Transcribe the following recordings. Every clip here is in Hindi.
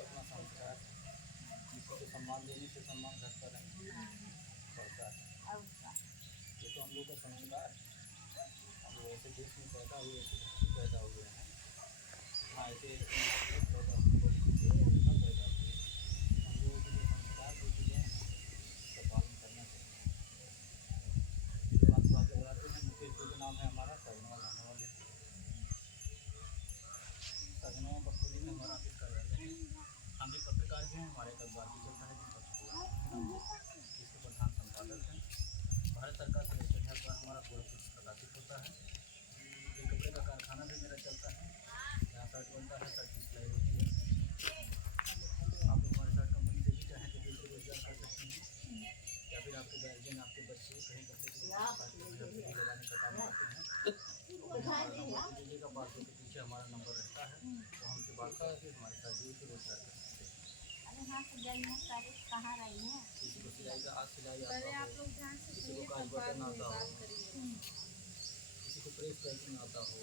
अपना संस्कार, किसी को सम्मान देने से सम्मान घटता नहीं पड़ता है। ये तो हम लोग का संस्कार है। हम लोग ऐसे देश में पैदा हुए, ऐसे धरती पैदा हुए हैं, हाँ ऐसे पैदा हुए, पैदा हुए, हम लोगों के जो संस्कार जो चीज़ें हैं उसका पालन करना चाहिए। बात को आगे बढ़ाते हैं। मुकेश जी का नाम है हमारा, सगनवा रहने वाले। सगनवा बखोली में हमारा ऑफिस कार्यालय है। हम भी पत्रकार भी हैं, हमारे एक अखबार भी चलता है जिसके प्रधान संपादक हैं। भारत सरकार से रजिस्टर्ड है अखबार हमारा, गोरखपुर से प्रकाशित होता है। एक कपड़े का कारखाना भी मेरा चलता है, यहाँ शर्ट बनता है, शर्ट की सिलाई होती है। आप लोग हमारे शर्ट कंपनी से भी चाहें तो बिल्कुल रोजगार कर सकते हैं, या फिर आपके गार्जियन, आपके बच्चे कहीं कपड़े की लगाने का काम करते हैं तो हमारा नंबर दे दीजिएगा। बातों के पीछे हमारा नंबर रहता है, तो हमसे बात करके हमारे साथ जुड़ के रोजगार कर सकते हैं। किसी को सिलाई का सिलाई आता हो, किसी को काज बटन आता हो, किसी को प्रेस पैकिंग आता हो,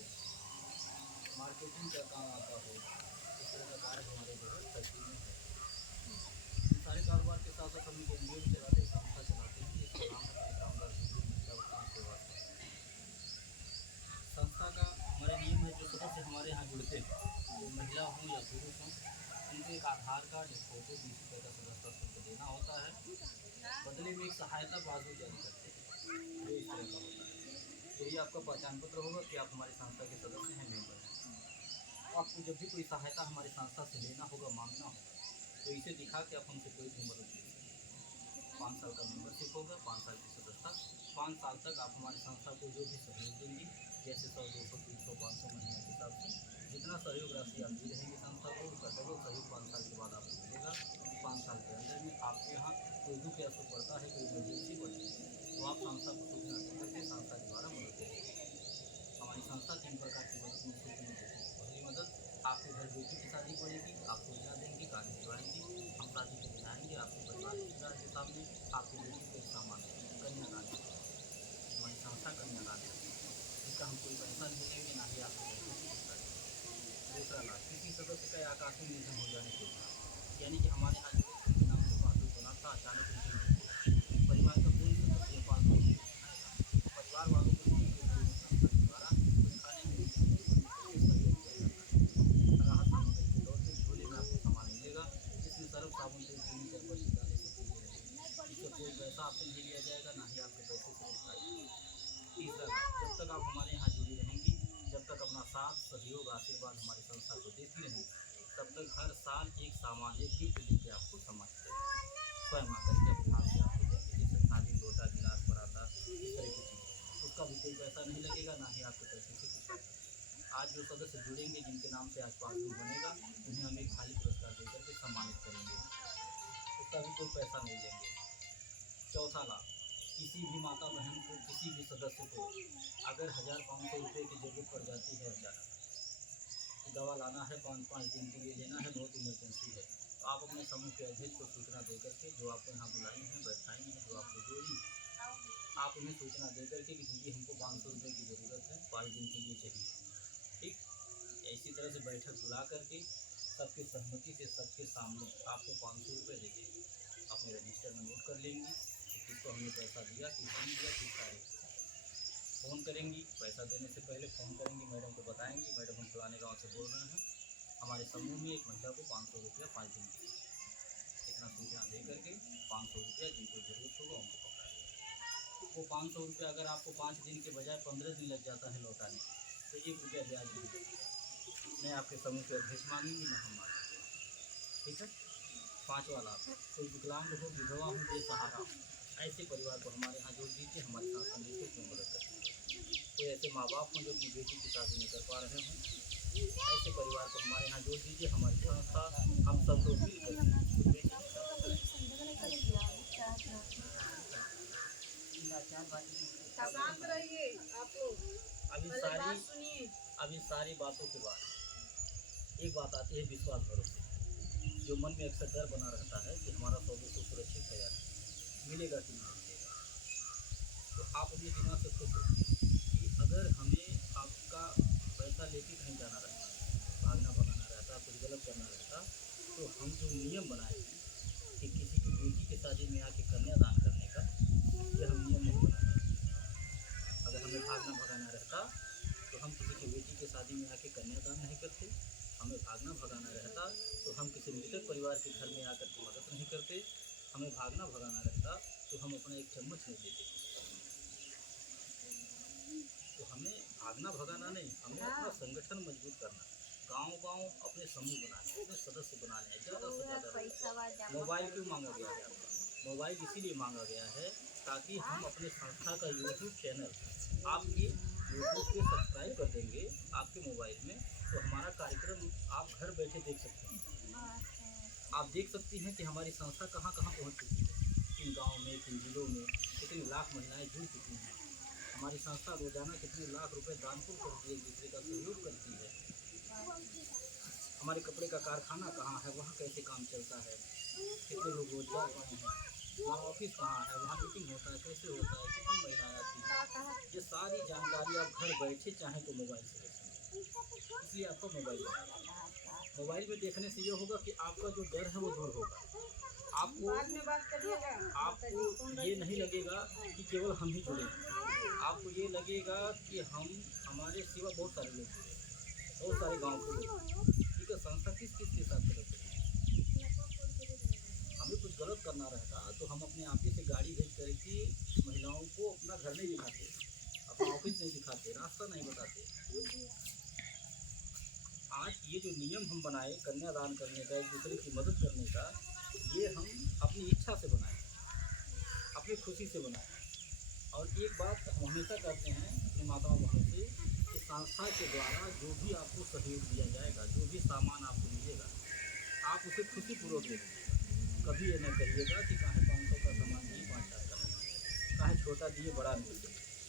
मार्केटिंग का काम आता हो, इस तरह का कार्य हमारे जो है फैक्ट्री में है। सारे कारोबार के साथ साथ हम लोग एनजीओ भी चलाते हैं, संस्था चलाते हैं, जिसका नाम है कामगार महिला उत्थान सेवा संस्था का। हमारे नियम है, जो सदस्य हमारे यहाँ जुड़ते हैं, तो महिला हों या पुरुष हों, उनको एक आधार कार्ड, एक फोटो, 20 रुपये का सदस्यता शुल्क देना होता है। बदले में एक सहायता पासबुक जारी करते हैं, जो इस तरह का होता है। यही आपका पहचान पत्र होगा कि आप हमारी संस्था के सदस्य हैं, मेंबर हैं। आपको जब भी कोई सहायता हमारी संस्था से लेना होगा, मांगना होगा, तो इसे दिखा के आप हमसे कोई भी मदद ले सकते हैं। 5 साल का मेंबरशिप होगा, 5 साल की सदस्यता। 5 साल तक आप हमारी संस्था को जो भी सहयोग देंगी, जैसे 100, 200, 300, 500 महीने के हिसाब से जितना सहयोग राशि आप दी रहेंगे संस्था को, उसका डबल सहयोग 5 साल के बाद आपको मिलेगा। 5 साल के अंदर में आपके यहाँ कोई दुख या सुख पड़ता है, कोई इमरजेंसी पड़ती है, तो आप संस्था को सूचना दे करके संस्था के द्वारा मदद ले सकते हैं। हमारी संस्था 3 प्रकार की मदद निःशुल्क में देती है। पहली मदद, आपके घर बेटी की शादी पड़ेगी, आप सूचना देंगे, कार्ड भिजवाएंगे, हम शादी के दिन आएंगे, आपके परिवार रिश्तेदार के सामने आपकी बेटी को एक सामान देंगे, कन्यादान देंगे। हमारी संस्था कन्यादान करती है, जिसका हम कोई पैसा नहीं लेंगे, ना ही आपके पैसे की चिंता करेंगे। दूसरा लाभ, किसी सदस्य का आकस्मिक निधन हो जाने के बाद, यानी कि हमारे यहाँ जो के नाम से पासबुक बना था, अचानक उनकी मृत्यु हो गई, परिवार का कोई सदस्य पासबुक नहीं बनाएगा, तो परिवार वालों को संस्था के द्वारा कुछ खाने पीने की सहयोग किया जाता है। राहत सामग्री के तौर पे झोले में आपको सामान मिलेगा, जिसमें सर्फ, साबुन, तेल, चीनी, चरपत्ती, दालें सब चीज़ें रहेंगी। इसका कोई पैसा आपसे नहीं लिया जाएगा, ना ही आपके पैसे से निकाला जाएगा। तीसरा, जब तक आप हमारे यहाँ जुड़ी रहेंगी, जब तक अपना साथ, सहयोग, आशीर्वाद हमारी संस्था को देती रहेंगी, तब तक हर साल एक सामान, एक गिफ्ट देके आपको सम्मानित करेंगे। स्वयं आकर के अपने हाथ से आपको देंगे, जैसे थाली, लोटा, गिलास, पराता, इस तरह की चीज़ें। उसका भी कोई पैसा नहीं लगेगा, ना ही आपके पैसे से कुछ आएगा। आज जो सदस्य जुड़ेंगे, जिनके नाम से आज पासबुक बनेगा, उन्हें हम एक थाली पुरस्कार देकर के सम्मानित करेंगे, उसका भी कोई पैसा नहीं लेंगे। चौथा लाभ, किसी भी माता बहन को, किसी भी सदस्य को अगर 1000-500 रुपये की ज़रूरत पड़ जाती है, अचानक दवा लाना है, 5-5 दिन के लिए लेना है, बहुत इमरजेंसी है, तो आप अपने समूह के अध्यक्ष को सूचना दे करके, जो आपको यहाँ बुलाई हैं, बैठाई हैं, जो आपको जोड़ी हैं, आप उन्हें सूचना दे करके कि दीदी हमको 500 रुपये की ज़रूरत है, 5 दिन के लिए चाहिए। ठीक, इसी तरह से बैठक बुला करके सबके सहमति से सबके सामने आपको 500 रुपये दे देंगे। अपने रजिस्टर में नोट कर लेंगी कि किसको हमने पैसा दिया, किस दिन दिया, किस तारीख को। फ़ोन करेंगी, पैसा देने से पहले फ़ोन करेंगी, मैडम को बताएंगी, मैडम हम फलाने गाँव से बोल रहे हैं, हमारे समूह में एक महिला को 500 रुपया 5 दिन की चाहिए। इतना सूचना दे करके 500 रुपया जिनको ज़रूरत होगा उनको पकड़ा देंगे। वो 500 रुपया अगर आपको 5 दिन के बजाय 15 दिन लग जाता है लौटाने, तो 1 रुपया ब्याज नहीं लगेगा। न आपके समूह के अध्यक्ष मांगेंगे, न हम मांगेंगे। ठीक है। 5वां लाभ, कोई विकलांग हो, विधवा हो, बेसहारा हो, ऐसे परिवार को हमारे यहाँ जोड़ दीजिए, हमारी संस्था निःशुल्क में मदद करती है। कोई ऐसे माँ बाप हों जो अपनी बेटी की शादी नहीं कर पा रहे हों, ऐसे परिवार को हमारे यहाँ जोड़ दीजिए, हमारी संस्था हम सब लोग मिलकर उस बेटी की शादी करेंगे। शांत रहिए आप लोग, अभी सारी बातों के बाद एक बात आती है, विश्वास भरोसे। जो मन में अक्सर डर बना रहता है कि हमारा 100-200 सुरक्षित है या नहीं, मिलेगा कि नहीं मिलेगा, तो आप अपने दिमाग से खुद तो हम जो नियम बनाए हैं कि किसी की बेटी के शादी में आके कन्यादान करने का, ये हम नियम नहीं बनाते। अगर हमें भागना भगाना रहता तो हम किसी की बेटी के शादी में आके कन्यादान नहीं करते। हमें भागना भगाना रहता तो हम किसी मृतक परिवार के घर में आकर के मदद नहीं करते। हमें भागना भगाना रहता तो हम अपना एक चम्मच नहीं देते। तो हमें भागना भगाना नहीं, हमें अपना संगठन मजबूत करना है। गांव-गांव अपने समूह बनाने, अपने सदस्य बनाने हैं, ज़्यादा से ज़्यादा। मोबाइल क्यों मांगा गया है आपका? मोबाइल इसीलिए मांगा गया है ताकि हम अपने संस्था का यूट्यूब चैनल आपके यूट्यूब पे सब्सक्राइब कर देंगे आपके मोबाइल में, तो हमारा कार्यक्रम आप घर बैठे देख सकते हैं। आप देख सकती हैं कि हमारी संस्था कहाँ कहाँ पहुँच चुकी है, किन गाँव में, किन जिलों में कितनी लाख महिलाएं जुड़ चुकी हैं। हमारी संस्था रोजाना कितने लाख रुपए दान पुण्य करती है, एक दूसरे का सहयोग करती है। हमारे कपड़े का कारखाना कहाँ है, वहाँ कैसे काम चलता है, कितने लोग रोजगार पाए हैं, वहाँ ऑफिस कहाँ है, वहाँ मीटिंग होता है, कैसे होता है, कितनी महिलाएं आती हैं, ये सारी जानकारी आप घर बैठे चाहें तो मोबाइल से ले सकते हैं। इसलिए आपको मोबाइल में देखने से ये होगा कि आपका जो डर है वो दूर होगा। आपको ये नहीं लगेगा कि केवल हम ही जुड़े, आपको ये लगेगा कि हमारे सिवा बहुत सारे लोग जुड़े, बहुत सारे गांव के लोग। ठीक है, संस्था किस किस के साथ चलते हैं। हमें कुछ गलत करना रहता तो हम अपने आप ही से गाड़ी भेज करके महिलाओं को अपना घर नहीं दिखाते, अपना ऑफिस नहीं दिखाते, रास्ता नहीं बताते। आज ये जो नियम हम बनाए कन्यादान करने का, एक दूसरे की मदद करने का, ये हम अपनी इच्छा से बनाए, अपनी खुशी से बनाए। और एक बात हम हमेशा कहते हैं अपनी माताओं बहनों से कि संस्था के द्वारा जो भी आपको सहयोग दिया जाएगा, जो भी सामान आपको मिलेगा, आप उसे खुशीपूर्वक ले लीजिएगा। कभी ये न कहिएगा कि काहे 500 का सामान दिए 5,000 का नहीं, काहे छोटा दिए बड़ा नहीं,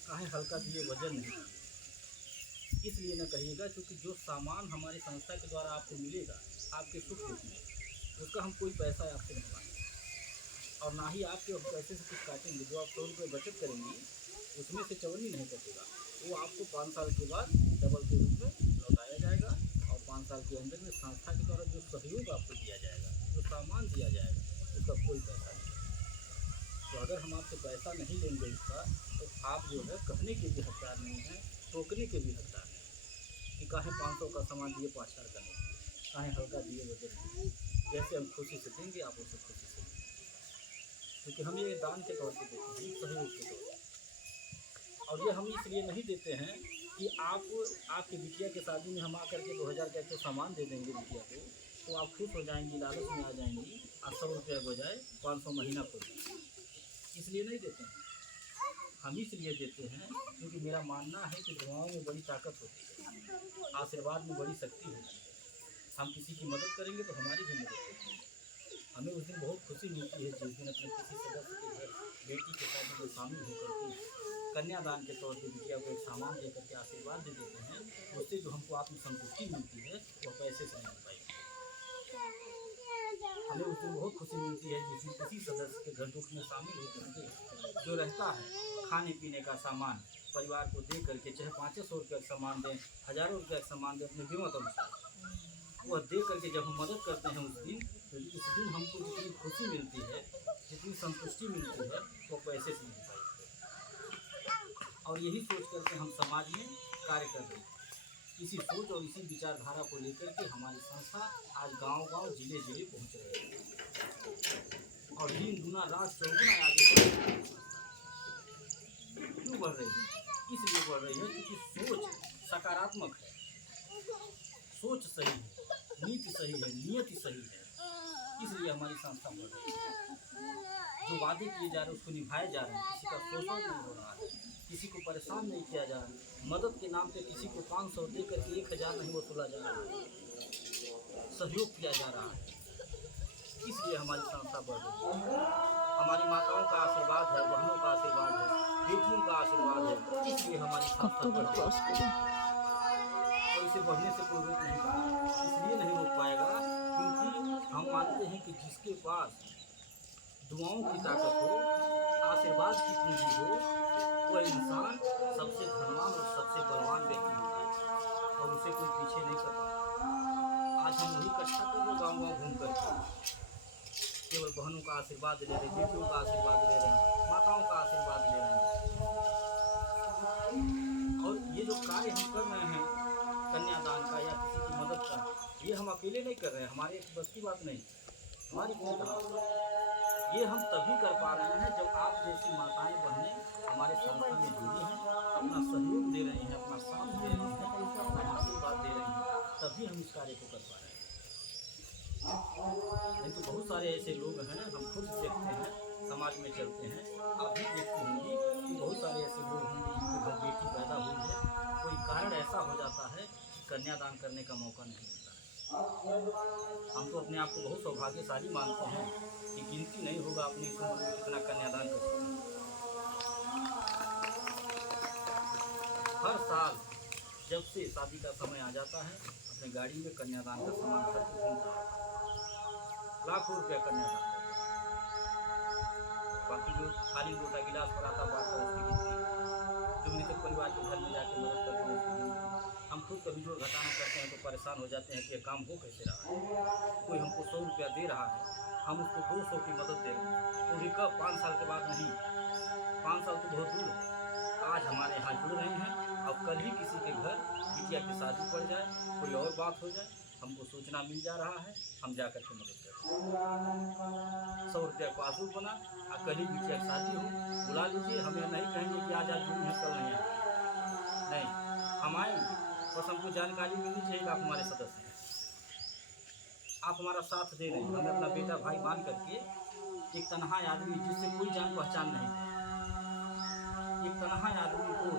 काहे हल्का दिए वजन नहीं। इसलिए न कहिएगा क्योंकि जो सामान हमारी संस्था के द्वारा आपको मिलेगा आपके सुख दुख में, उसका हम कोई पैसा आपसे नहीं मांगेंगे और ना ही आपके पैसे से कुछ काटेंगे। जो आप 100 रुपये बचत करेंगी उसमें से चवन्नी नहीं कटेगा, वो आपको 5 साल के बाद डबल के रूप में लौटाया जाएगा। और 5 साल के अंदर में संस्था के द्वारा जो सहयोग आपको दिया जाएगा, जो सामान दिया जाएगा, उसका कोई पैसा नहीं। तो अगर हम आपसे पैसा नहीं लेंगे उसका, तो आप जो है कहने के भी हकदार नहीं हैं, टोकने के भी हकदार नहीं कि काहे 500 का सामान दिए 5,000 का नहीं, काहे हल्का दिए वजन नहीं। जैसे हम खुशी से देंगे आप उसे खुशी से देंगे, क्योंकि हम ये दान के तौर पे देते हैं, सहयोग के तौर पर। और ये हम इसलिए नहीं देते हैं कि आपकी बिटिया की शादी में हम आकर के 2,000 का तो सामान दे देंगे बिटिया को, तो आप खुश हो जाएंगी, लालच में आ जाएंगी और 100 रुपये बजाय 500 महीना को देंगे। इसलिए नहीं देते हैं, हम इसलिए देते हैं क्योंकि मेरा मानना है कि दुआओं में बड़ी ताकत होती है, आशीर्वाद में बड़ी शक्ति होती है। हम किसी की मदद करेंगे तो हमारी भी मदद होगी। हमें उस दिन बहुत खुशी मिलती है जिस दिन अपने किसी सदस्य के घर बेटी के शादी में शामिल होकर के कन्यादान के तौर पर बिटिया को एक सामान दे करके आशीर्वाद दे देते हैं। उससे जो हमको आत्मसंतुष्टि मिलती है वह पैसे से नहीं मिल पाएगी। हमें उस दिन बहुत खुशी मिलती है जिस दिन किसी सदस्य के घर दुख में शामिल होकर के जो रहता है खाने पीने का सामान परिवार को दे करके, चाहे 500 रुपये का सामान दें, हज़ारों रुपये का सामान दें, अपने कीमत अनुसार वह दे करके जब हम मदद करते हैं तो उस दिन हमको जितनी खुशी मिलती है, जितनी संतुष्टि मिलती है, वो पैसे से नहीं पाई। और यही सोच करके हम समाज में कार्य कर रहे हैं। इसी सोच और इसी विचारधारा को लेकर के हमारी संस्था आज गांव-गांव, जिले-जिले पहुंच रही है और दिन दुना रात चौगुना आगे बढ़ रही है। क्यों बढ़ रही है? इसलिए बढ़ रही है क्योंकि सोच सकारात्मक है, सोच सही है, नीति सही है, नियति सही है, इसलिए हमारी संस्था बढ़ रही है। जो वादे किए जा रहे हैं उसको निभाए जा रहे हैं, किसी का शोषण नहीं हो रहा है, किसी को परेशान नहीं किया जा रहा है। मदद के नाम पे किसी को 500 दे करके 1,000 नहीं वसूला जा रहा है, सहयोग किया जा रहा है। इसलिए हमारी संस्था बढ़ रही है। हमारी माताओं का आशीर्वाद है, बहनों का आशीर्वाद है, बेटियों का आशीर्वाद है, इसलिए हमारी संस्था बढ़ रही है। और इसे बढ़ने से कोई रोक नहीं पाएगा, इसलिए नहीं रोक पाएगा क्योंकि हम मानते हैं कि जिसके पास दुआओं की ताकत हो, आशीर्वाद की पूंजी हो, वह इंसान सबसे धनवान और सबसे बलवान व्यक्ति होता है और उसे कोई पीछे नहीं कर पाता। आज हम वही इकट्ठा कर रहे गाँव गाँव घूम कर, केवल बहनों का आशीर्वाद ले रहे, बेटियों का आशीर्वाद ले रहे, माताओं का आशीर्वाद ले रहे हैं। और ये जो कार्य हम कर रहे हैं कन्यादान का या किसी की मदद का, ये हम अकेले नहीं कर रहे हैं, हमारे एक बस की बात नहीं, हमारी ये हम तभी कर पा रहे हैं जब आप जैसी माताएं बहनें हमारे संस्था में जुड़ी हैं, अपना सहयोग दे रही हैं, अपना साथ दे रही हैं, अपना आशीर्वाद दे रही हैं, तभी हम इस कार्य को कर पा रहे हैं। नहीं तो बहुत सारे ऐसे लोग हैं, हम खुद देखते हैं, समाज में चलते हैं, आप भी देखती होंगी कि बहुत सारे ऐसे लोग होंगे जिनके घर बेटी पैदा हुई है, कोई कारण ऐसा हो जाता है कि कन्यादान करने का मौका नहीं मिलता है। हम तो अपने आप को बहुत सौभाग्यशाली मानते हैं कि गिनती नहीं होगा अपनी इस उम्र में कितना कन्यादान कर सकते हैं। हर साल जब से शादी का समय आ जाता है, अपने गाड़ी में कन्यादान का सामान भर के घूमता है, लाखों रुपया कन्यादान करता है। बाकी जो खाली लोटा गिलास पर आता बात है उसकी गिनती, जो मृतक परिवार के घर में जाके मदद करते हैं उसकी गिनती। हम खुद कभी जो घटाना करते हैं तो परेशान हो जाते हैं कि ये काम हो कैसे रहा है। कोई हमको 100 रुपया दे रहा है, हम उसको 200 की मदद दे रहे हैं, वो भी कब 5 साल के बाद नहीं, 5 साल तो बहुत दूर है। आज हमारे यहाँ जुड़ रहे हैं, अब कल ही किसी के घर बिटिया की शादी पड़ जाए, कोई और बात हो जाए, हमको सूचना मिल जा रहा है, हम जा कर के मदद करें। 100 रुपया पासबुक बना, और कल ही बिटिया की शादी हो, बुला लीजिए। हम यह नहीं कहेंगे कि आज जुड़ी है कल नहीं आएंगे, नहीं, हम आएंगे, बस हमको जानकारी मिलनी चाहिए कि आप हमारे सदस्य हैं, आप हमारा साथ दे रहे हैं। हमें अपना बेटा भाई मान करके एक तनहा आदमी जिससे कोई जान पहचान नहीं है, एक तनहा आदमी को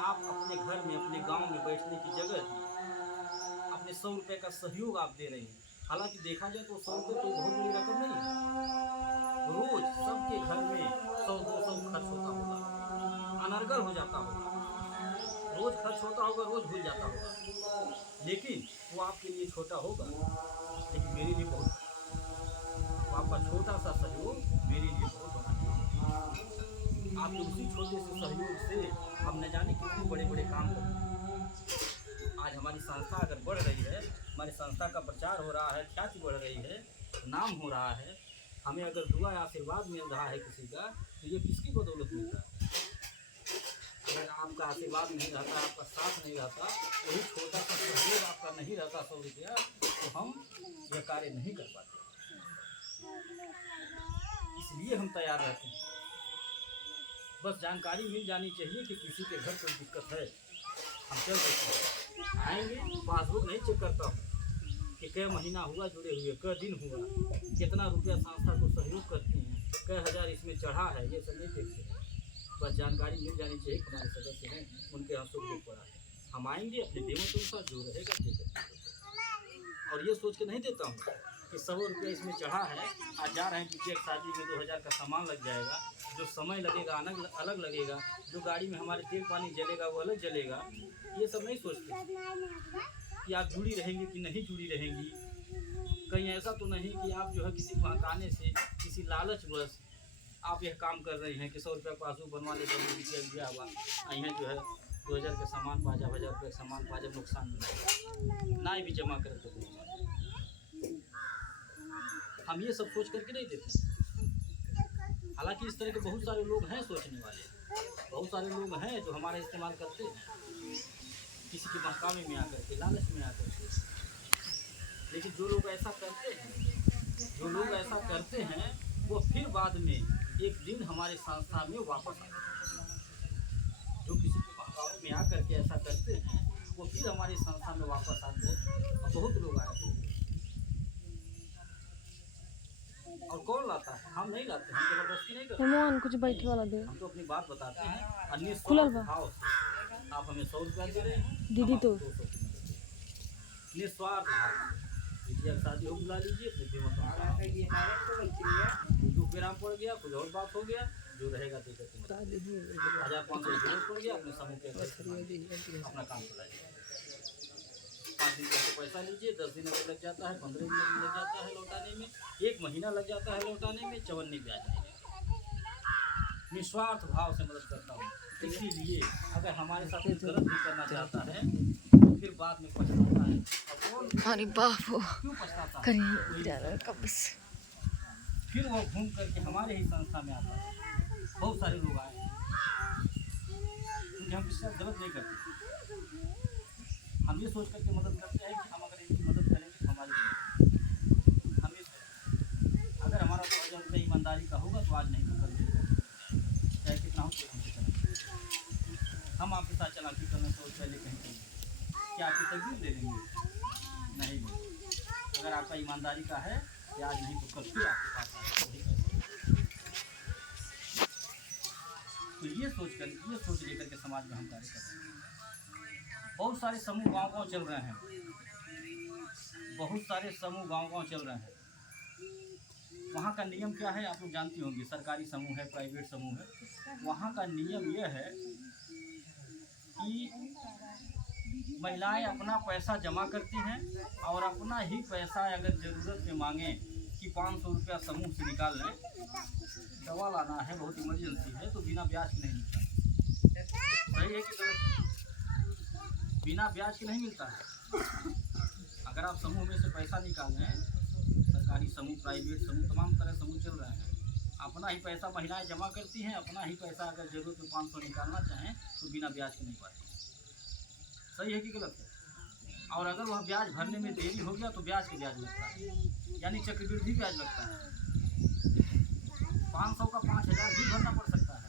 आप अपने घर में अपने गांव में बैठने की जगह दी, अपने 100 रुपये का सहयोग आप दे रहे हैं। हालांकि देखा जाए तो 100 रुपये कोई बहुत बड़ी रकम नहीं है, रोज सबके घर में 100-200 खर्च होता होगा, अनर्गल हो जाता होगा, रोज खर्च होता होगा, रोज भूल जाता होगा, लेकिन वो आपके लिए छोटा होगा, लेकिन मेरे लिए बहुत, वो आपका छोटा सा सहयोग मेरे लिए बहुत बड़ा है। आपके उसी छोटे से सहयोग से हम न जाने कितने बड़े बड़े काम करते हैं। आज हमारी संस्था अगर बढ़ रही है, हमारी संस्था का प्रचार हो रहा है, ख्याति बढ़ रही है, नाम हो रहा है, हमें अगर दुआ या आशीर्वाद मिल रहा है किसी का, तो ये किसकी बदौलत मिलता है? अगर आपका आशीर्वाद नहीं रहता, आपका साथ नहीं रहता, वही छोटा सा सहयोग आपका नहीं रहता 100 रुपया, तो हम यह कार्य नहीं कर पाते। इसलिए हम तैयार रहते हैं, बस जानकारी मिल जानी चाहिए कि किसी के घर कोई दिक्कत है, हम चल सकते हैं, आएंगे। पासबुक नहीं चेक करता हूँ कि कै महीना हुआ जुड़े हुए, कै दिन हुआ, कितना रुपया संस्था को सहयोग करती हैं, कै हज़ार इसमें चढ़ा है, ये सब नहीं देखते हैं। बस जानकारी मिल जानी चाहिए कि हमारे सदस्य हैं, उनके यहाँ सुख दुख पड़ा है, हम आएंगे, अपने देवों के अनुसार जो रहेगा देकर। और ये सोच के नहीं देता हूँ कि 100 रुपया इसमें चढ़ा है, आज जा रहे हैं बिटिया की शादी में 2000 का सामान लग जाएगा, जो समय लगेगा अलग लगेगा, जो गाड़ी में हमारे तेल पानी जलेगा वो अलग जलेगा। ये सब नहीं सोचते कि आप जुड़ी रहेंगी कि नहीं जुड़ी रहेंगी। कहीं ऐसा तो नहीं कि आप जो है किसी बहकाने से, किसी लालच बस आप यह काम कर रहे हैं कि 100 रुपया पासबुक बनवा ले, बिटिया दिया हुआ यहाँ जो है 2000 के सामान पाजा, 1000 रुपये का सामान पाजा, नुकसान ना भी जमा कर तो हम ये सब सोच करके नहीं देते। हालांकि इस तरह के बहुत सारे लोग हैं सोचने वाले, बहुत सारे लोग हैं जो हमारा इस्तेमाल करते हैं किसी के बहकावे में आकर के, लालच में आकर के। लेकिन जो लोग ऐसा करते हैं वो फिर बाद में एक दिन हमारे संस्था में वापस आते हैं। जो किसी के बहकावे में आकर के ऐसा करते हैं वो फिर हमारी संस्था में वापस आते हैं, और बहुत लोग आए हैं। और कौन लाता है? हम नहीं लाते, हम जबरदस्ती नहीं करते। मेहमान कुछ बैठे वाला दे, हम तो अपनी बात बताते हैं। अन्य खुलल बा। भाव से आप हमें 100 रुपया दे रहे हैं, दीदी तो निस्वार्थ भाव, बिटिया की शादी हो बुला लीजिए, अपने देवों का दुख विराम पड़ गया, कुछ और बात हो गया, जो रहेगा देकर 1500 जरूरत पड़ गया, अपने समूह के अपना काम चलाइए। 5 दिन का तो पैसा लीजिए, 10 दिन अगर लग जाता है, 15 दिन लग जाता है लौटाने में, 1 महीना लग जाता है लौटाने में, 54 ब्याज आएगा। निस्वार्थ भाव से मदद करता हूँ। इसीलिए अगर हमारे साथ गलत भी करना चाहता है फिर बाद में पछताता है। अब कौन अरे बाप रे, क्यों पछताता है? करें ड्राइवर का बस। फिर वो घूम करके हमारे ही संस्था में आता है। बहुत सारे लोग आए हैं, क्योंकि हम किसी का गलत नहीं करते। हम ये सोच करके मदद करते हैं कि हम अगर इनकी मदद करेंगे तो हमारी मदद हमेशा। अगर हमारा 2000 रुपये ईमानदारी का होगा तो आज नहीं तो कल चाहे कितना हो तो हमसे चला। हम आपके साथ चलाकी करने से पहले कहीं क्या आपकी तकलीफ दे देंगे? नहीं नहीं। अगर आपका ईमानदारी का है कि आज नहीं तो कल फिर आपके पास आएगा वही पैसा। तो ये सोच लेकर के समाज में हम कार्य कर रहे हैं। बहुत सारे समूह गांव-गांव चल रहे हैं, बहुत सारे समूह गांव-गांव चल रहे हैं। वहाँ का नियम क्या है आप लोग जानती होंगे। सरकारी समूह है, प्राइवेट समूह है। वहाँ का नियम यह है कि महिलाएं अपना पैसा जमा करती हैं और अपना ही पैसा अगर ज़रूरत में मांगें कि 500 रुपया समूह से निकाल लें, दवा लाना है, बहुत इमरजेंसी है, तो बिना ब्याज के नहीं मिलता। सही है कि गलत? बिना ब्याज के नहीं मिलता है। अगर आप समूह में से पैसा निकाल लें, सरकारी समूह, प्राइवेट समूह, तमाम तरह समूह चल रहे हैं, अपना ही पैसा महिलाएं जमा करती हैं, अपना ही पैसा अगर ज़रूरत में 500 निकालना चाहें तो बिना ब्याज के नहीं पाती। सही है कि गलत है? और अगर वह ब्याज भरने में देरी हो गया तो ब्याज के ब्याज लगता है, यानी चक्रवृद्धि ब्याज लगता है। 500 का 5000 भी भरना पड़ सकता है।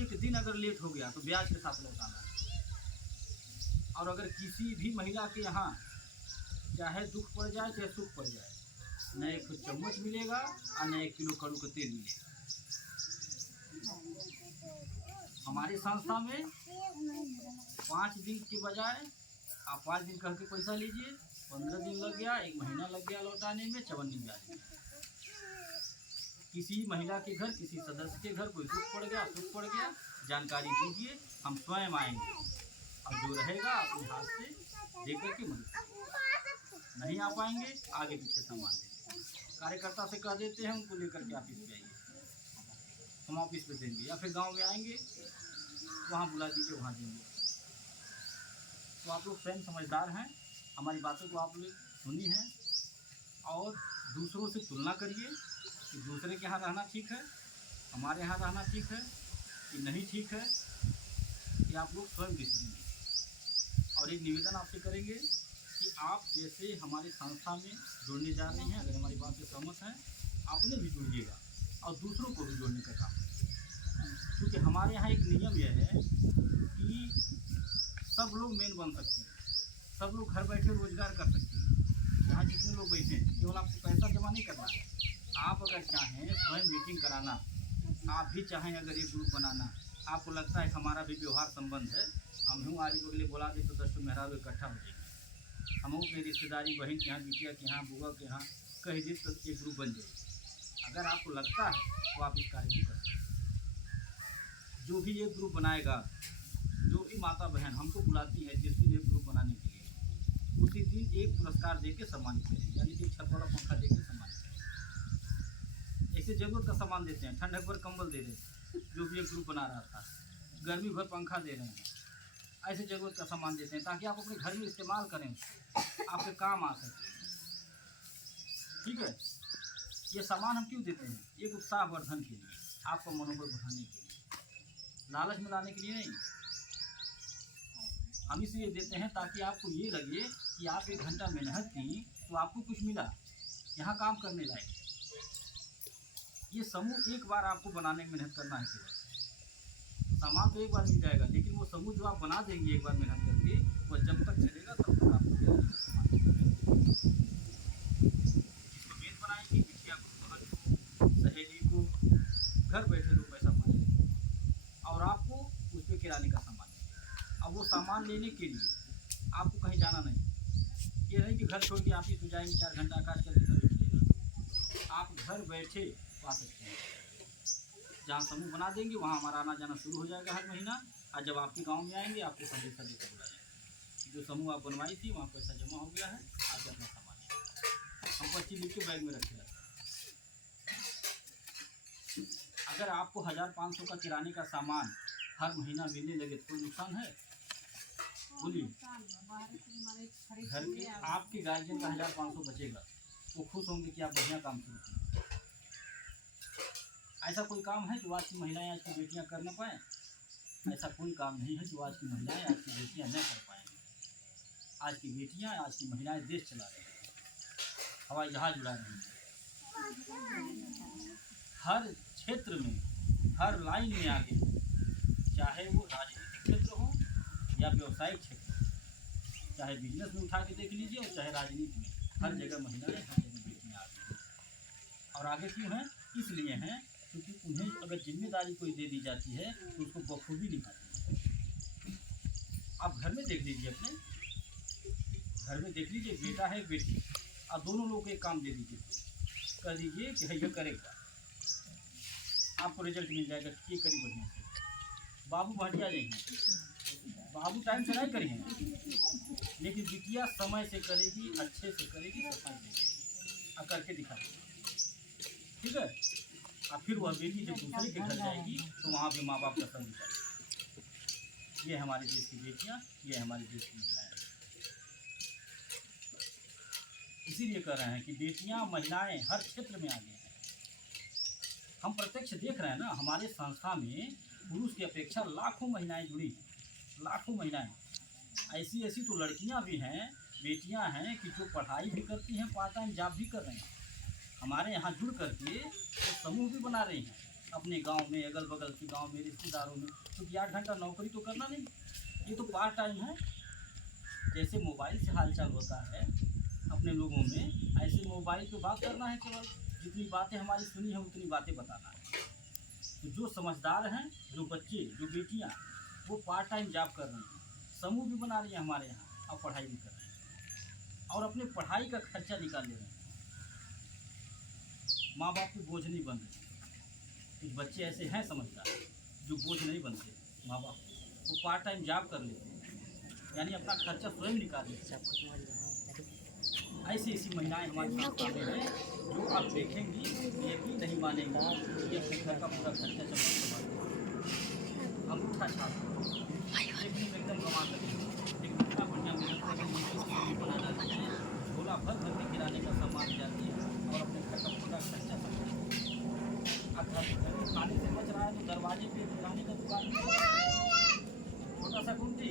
एक दिन अगर लेट हो गया तो ब्याज के साथ लौटाना है। और अगर किसी भी महिला के यहाँ चाहे दुख पड़ जाए चाहे सुख पड़ जाए, न एक चम्मच मिलेगा और न 1 किलो कड़ू का तेल मिलेगा। हमारी संस्था में 5 दिन के बजाय आप 5 दिन कह के पैसा लीजिए, 15 दिन लग गया, 1 महीना लग गया लौटाने में, 54 दिन ब्याज। किसी महिला के घर, किसी सदस्य के घर कोई दुख पड़ गया, सुख पड़ गया, जानकारी दीजिए, हम स्वयं आएंगे और जो रहेगा अपने हाथ से देकर के मदद करेंगे। नहीं आ पाएंगे आगे पीछे सामान देंगे। कार्यकर्ता से कह देते हैं उनको लेकर के ऑफिस पे आइए, हम ऑफिस पे देंगे, या फिर गांव में आएंगे वहाँ बुला दीजिए, वहाँ देंगे। तो आप लोग स्वयं समझदार हैं, हमारी बातों को आप लोग सुनी हैं और दूसरों से तुलना करिए कि दूसरे के यहाँ रहना ठीक है, हमारे यहाँ रहना ठीक है कि नहीं ठीक है, कि आप लोग स्वयं डिसीजन लें। और एक निवेदन आपसे करेंगे कि आप जैसे हमारी संस्था में जुड़ने जा रहे हैं, अगर हमारी बात से सहमत हैं, आपने भी जुड़िएगा और दूसरों को भी जोड़ने का काम करें। क्योंकि हमारे यहाँ एक नियम यह है कि सब लोग मेन बन सकते हैं, सब लोग घर बैठे रोजगार कर सकते हैं। यहाँ जितने लोग बैठे हैं केवल आपको पैसा जमा नहीं करना है। आप अगर चाहें स्वयं मीटिंग कराना, आप भी चाहें अगर एक ग्रुप बनाना, आपको लगता है हमारा भी व्यवहार संबंध है, हम हूँ आरी बगले बुला दे तो 10 मेहरारू इकट्ठा हो जाएंगे। हम अपनी रिश्तेदारी बहन के यहाँ, बिटिया के यहाँ, बुआ के यहाँ कह दी तो एक ग्रुप बन जाएगी। अगर आपको लगता है तो आप इस कार्य को कर सकते हैं। जो भी एक ग्रुप बनाएगा, जो भी माता बहन हमको बुलाती है जिस दिन एक ग्रुप बनाने के लिए, उसी दिन एक पुरस्कार दे के सम्मानित करेंगे, यानी कि छत वाला पंखा दे के सम्मानित करेंगे। ऐसे जरूरत का सामान देते हैं, ठंडक भर कंबल दे रहे हैं जो भी एक ग्रुप बना रहा था, गर्मी भर पंखा दे रहे हैं, ऐसे जरूरत का सामान देते हैं ताकि आप अपने घर में इस्तेमाल करें, आपके काम आ सके। ठीक है, ये सामान हम क्यों देते हैं? एक उत्साहवर्धन के लिए, आपका मनोबल बढ़ाने के लिए, लालच में लाने के लिए नहीं। हम इसलिए देते हैं ताकि आपको ये लगे कि आप 1 घंटा मेहनत की तो आपको कुछ मिला, यहाँ काम करने लायक। ये समूह एक बार आपको बनाने में मेहनत करना है केवल, सामान तो एक बार मिल जाएगा, लेकिन वो समूह जो आप बना देंगे एक बार मेहनत करके, वो जब तक चलेगा तब तक आपको जिसको मेन बनाएंगे, बिटिया को, बहन को, सहेली को, घर बैठे लोग पैसा पाएंगे और आपको उस पर किराने का सामान। अब वो सामान लेने के लिए आपको कहीं जाना नहीं, ये नहीं कि घर छोड़ के आप ही जाएंगे 4 घंटा आकाश करके तभी मिलेगा। आप घर बैठे पा सकते हैं। जहाँ समूह बना देंगे वहाँ हमारा आना जाना शुरू हो जाएगा हर महीना, और जब आपके गांव में आएंगे आपको संदेशा देकर बुलाएंगे। जो समूह आप बनवाई थी वहाँ पैसा जमा हो गया है, आगे अपना सामान हम पर्ची लिख के बैग में रखे रहते हैं। अगर आपको 1500 का किराने का सामान हर महीना मिलने लगे तो कोई नुकसान है? बोलिए घर के आपके गार्जियन का 1500 बचेगा, वो खुश होंगे कि आप बढ़िया काम शुरू किए। ऐसा कोई काम है जो आज की महिलाएं, आज की बेटियां कर न पाएँ? ऐसा कोई काम नहीं है जो आज की महिलाएं, आज की बेटियां न कर पाएंगी। आज की बेटियां, आज की महिलाएं देश चला रही हैं, हवाई जहाज उड़ा रही हैं, हर क्षेत्र में, हर लाइन में आगे, चाहे वो राजनीतिक क्षेत्र हो या व्यवसायिक क्षेत्र, चाहे बिजनेस में उठा के देख लीजिए और चाहे राजनीति में, हर जगह महिलाएं, हर जगह बेटियां आगे हैं। और आगे क्यों हैं? इसलिए हैं क्योंकि उन्हें अगर जिम्मेदारी कोई दे दी जाती है तो उसको बखूबी निभाती है। आप घर में देख लीजिए, अपने घर में देख लीजिए, बेटा है बेटी, आप दोनों लोग को एक काम दे दीजिए, कर दीजिए कि ये करेगा, आपको रिजल्ट मिल जाएगा कि ये करी बढ़िया से। बाबू भटिया जाएंगे, बाबू टाइम से नहीं करेंगे, लेकिन बिटिया समय से करेगी, अच्छे से करेगी, सफाई से करेगी और करके दिखाएगी, ठीक है। और फिर वह बेटी जब दूसरे के घर जाएगी तो वहाँ भी माँ बाप का संग दिखाएगी। ये हमारे देश की बेटियाँ, ये हमारे देश की महिलाएँ। इसीलिए कह रहे हैं कि बेटियाँ, महिलाएं हर क्षेत्र में आगे हैं। हम प्रत्यक्ष देख रहे हैं ना, हमारे संस्था में पुरुष की अपेक्षा लाखों महिलाएं जुड़ी हैं, लाखों महिलाएं। ऐसी ऐसी तो लड़कियां भी हैं, बेटियां हैं कि जो पढ़ाई भी करती हैं, पार्ट टाइम जॉब भी कर रही हैं। हमारे यहाँ जुड़ करके वो समूह भी बना रही हैं अपने गांव में, अगल बगल के गांव में, रिश्तेदारों में, क्योंकि 8 घंटा नौकरी तो करना नहीं, ये तो पार्ट टाइम है। जैसे मोबाइल से हालचाल होता है अपने लोगों में, ऐसे मोबाइल पे बात करना है, केवल जितनी बातें हमारी सुनी है उतनी बातें बताना है। तो जो समझदार हैं, जो बच्चे, जो बेटियां, वो पार्ट टाइम जॉब कर रही हैं, समूह भी बना रही हैं हमारे यहाँ, और पढ़ाई भी कर रही हैं और अपने पढ़ाई का खर्चा निकाल ले रहे हैं। माँ बाप पे बोझ नहीं बन रहे। कुछ बच्चे ऐसे हैं समझदार जो बोझ नहीं बनते माँ बाप, वो पार्ट टाइम जॉब कर लेते हैं, यानी अपना खर्चा स्वयं निकाल लेते हैं। ऐसी ऐसी महिलाएं हमारे संस्था में हैं जो आप देखेंगी, ये भी नहीं मानेगा कि अपने घर का पूरा खर्चा संभाल हम उठा छाप देखने में एकदम गंवा करेंगे, लेकिन इतना बढ़िया मेहनत करके बना जाती है, झोला भर भर के किराने का सामान जाती है और अपने घर का पूरा खर्चा संभालती है। अब घर में खाने से बच रहा है तो दरवाजे पे किराने का दुकान, छोटा सा कुंटी,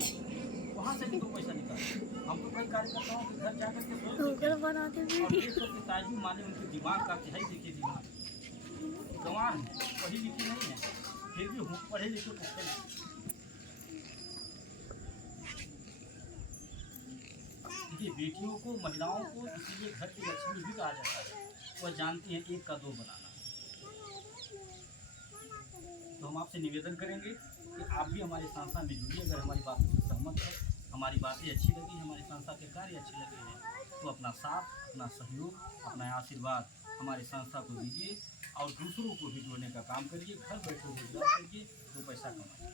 वहाँ से भी 2 पैसा निकालते। हम तो कई कार्यकर्ताओं के घर जाकर के ताजू माने उनके दिमाग का है, देखिए दिमाग गंवार है, पढ़ी लिखी नहीं है, फिर भी पढ़े लिखे पुख्ते नहीं। देखिए बेटियों को, महिलाओं को इसीलिए घर की लक्ष्मी भी कहा जाता है, वह जानती हैं 1 का 2 बनाना। तो हम आपसे निवेदन करेंगे कि आप भी हमारी संस्था में जुड़िए। अगर हमारी बातों से सहमत है, हमारी बातें अच्छी लगी, हमारी संस्था के कार्य अच्छे लगे हैं, तो अपना साथ, अपना सहयोग, अपना आशीर्वाद हमारी संस्था को दीजिए और दूसरों को भी जोड़ने का काम करिए। घर बैठे रोजगार करिए, 2 पैसा कमाइए।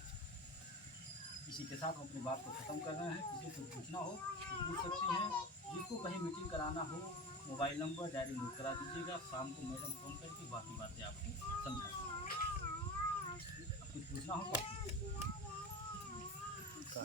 इसी के साथ हम अपनी बात को ख़त्म कर रहे हैं। किसी को पूछना हो तो पूछ सकती हैं, जिसको कहीं मीटिंग कराना हो मोबाइल नंबर डायरी नोट करा दीजिएगा, शाम को मैडम फ़ोन करके बाकी बातें आपको समझा। कुछ पूछना हो तो